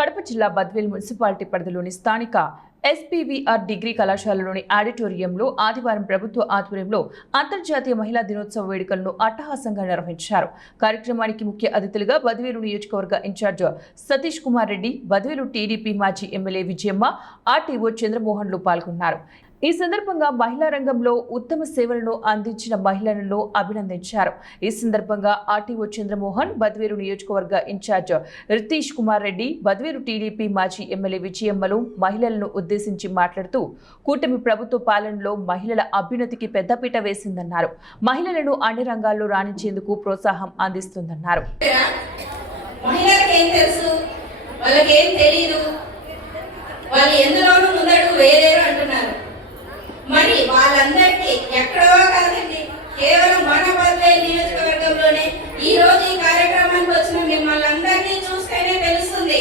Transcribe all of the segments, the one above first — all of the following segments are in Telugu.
కడప జిల్లా బద్వేల్ మున్సిపాలిటీ పరిధిలోని స్థానిక ఎస్పీవీఆర్ డిగ్రీ కళాశాలలోని ఆడిటోరియంలో ఆదివారం ప్రభుత్వ ఆధ్వర్యంలో అంతర్జాతీయ మహిళా దినోత్సవ వేడుకలను అట్టహాసంగా నిర్వహించారు. కార్యక్రమానికి ముఖ్య అతిథులుగా బద్వేలు నియోజకవర్గ ఇన్ఛార్జ్ సతీష్ కుమార్ రెడ్డి, బద్వేలు టీడీపీ మాజీ ఎమ్మెల్యే విజయమ్మ, ఆర్టీఓ చంద్రమోహన్లు పాల్గొన్నారు. ఈ సందర్భంగా మహిళా రంగంలో ఉత్తమ సేవలను అందించిన మహిళలను అభినందించారు. ఈ సందర్భంగా ఆర్టీఓ చంద్రమోహన్, బద్వేలు నియోజకవర్గ ఇన్ఛార్జ్ రితీష్ కుమార్ రెడ్డి, బద్వేలు టీడీపీ మాజీ ఎమ్మెల్యే విజయమ్మలు మహిళలను ఉద్దేశించి మాట్లాడుతూ కూటమి ప్రభుత్వ పాలనలో మహిళల అభ్యున్నతికి పెద్దపీట వేసిందన్నారు. మహిళలను అన్ని రంగాల్లో రాణించేందుకు ప్రోత్సాహం అందిస్తుందన్నారు. మరి వాళ్ళందరికీ ఎక్కడో కాదండి, కేవలం మన బద్వేలు నియోజకవర్గంలోనే ఈ రోజు ఈ కార్యక్రమానికి వచ్చిన మిమ్మల్ని అందరినీ చూస్తేనే తెలుస్తుంది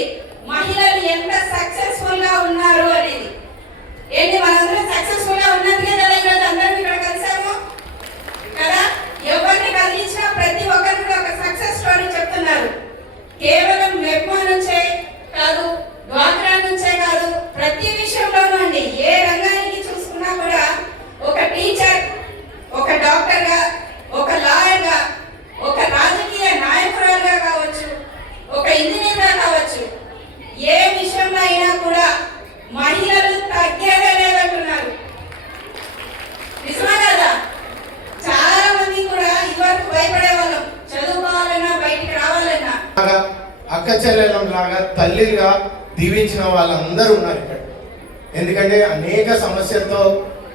మహిళలు ఎంత సక్సెస్ఫుల్ గా ఉన్నారు అనేది. ఏంటి, మనందరం సక్సెస్ఫుల్ గా ఉన్నందుకే కదా ఈరోజు అందరం ఇక్కడ కలిసాము కదా. ఎవరిని కలిగించినా ప్రతి ఒక్కరు కూడా ఒక సక్సెస్ స్టోరీ చెప్తున్నారు. కేవలం మెప్మా నుంచే కాదు, డ్వాక్రా నుంచే కాదు, ప్రతి విషయంలోనూ అండి, ఏ రంగానికి చూసుకున్నా కూడా ఒక టీచర్, ఒక డాక్టర్ గా, ఒక లాయర్ గా, ఒక రాజకీయ నాయకురాలుగా కావచ్చు, ఒక ఇంజనీర్ గా కావచ్చు, ఏ విషయంలో అయినా కూడా మహిళలు తగ్గేదే లేదంటున్నారు. నిజమా కదా? చాలా మంది కూడా ఇదివరకు భయపడే వాళ్ళం, చదువుకోవాలన్నా బయటికి రావాలన్నా. అక్క చెల్లెలం లాగా తల్లిగా దీవించిన వాళ్ళందరూ ఉన్నారు ఇక్కడ. ఎందుకంటే అనేక సమస్యలతో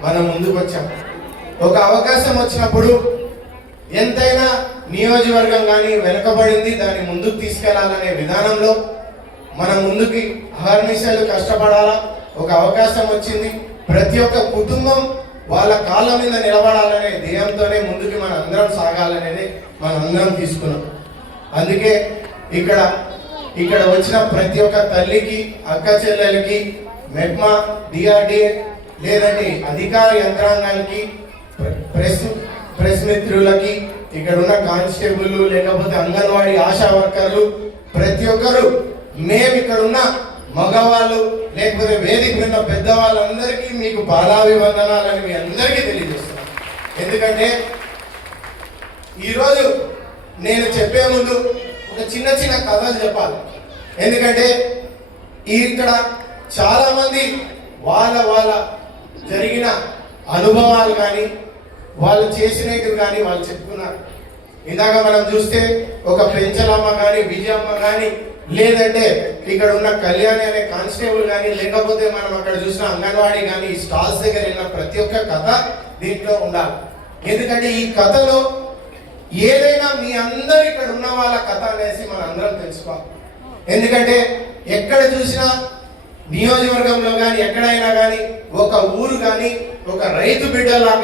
మనం ముందుకు వచ్చాం. ఒక అవకాశం వచ్చినప్పుడు ఎంతైనా నియోజకవర్గం కానీ వెనుకబడింది, దాన్ని ముందుకు తీసుకెళ్లాలనే విధానంలో మనం ముందుకి అహర్నిశలు కష్టపడాలా. ఒక అవకాశం వచ్చింది, ప్రతి ఒక్క కుటుంబం వాళ్ళ కాళ్ళ మీద నిలబడాలనే ధ్యేయంతోనే ముందుకి మన అందరం సాగాలనేది మన అందరం తీసుకున్నాం. అందుకే ఇక్కడ వచ్చిన ప్రతి ఒక్క తల్లికి, అక్క చెల్లెలకి, మెప్మా, డిఆర్డిఏ లేదంటే అధికార యంత్రాంగానికి, ప్రెస్ మిత్రులకి, ఇక్కడ ఉన్న కానిస్టేబుల్ లేకపోతే అంగన్వాడీ ఆశా వర్కర్లు, ప్రతి ఒక్కరు, మేము ఇక్కడ ఉన్న మగవాళ్ళు లేకపోతే వేదిక ఉన్న పెద్దవాళ్ళందరికీ మీకు పాదాభివందనాలని మీ అందరికీ తెలియజేస్తున్నాను. ఎందుకంటే ఈరోజు నేను చెప్పే ముందు ఒక చిన్న చిన్న కథలు చెప్పాలి. ఎందుకంటే ఇక్కడ చాలా మంది వాళ్ళ జరిగిన అనుభవాలు కానీ వాళ్ళు చేసినవి కానీ వాళ్ళు చెప్తున్నారు. ఇందాక మనం చూస్తే ఒక పెంచలమ్మ కానీ, విజయమ్మ కానీ, లేదంటే ఇక్కడ ఉన్న కళ్యాణి అనే కానిస్టేబుల్ కానీ, లేకపోతే మనం అక్కడ చూసిన అంగన్వాడీ కానీ, ఈ స్టాల్స్ దగ్గర వెళ్ళిన ప్రతి ఒక్క కథ దీంట్లో ఉండాలి. ఎందుకంటే ఈ కథలో ఏదైనా మీ అందరు ఇక్కడ ఉన్న వాళ్ళ కథ అనేసి మనం అందరం తెలుసుకోవాలి. ఎందుకంటే ఎక్కడ చూసినా నియోజకవర్గంలో కానీ ఎక్కడైనా కానీ ఒక ఊరు కానీ ఒక రైతు బిడ్డలాగా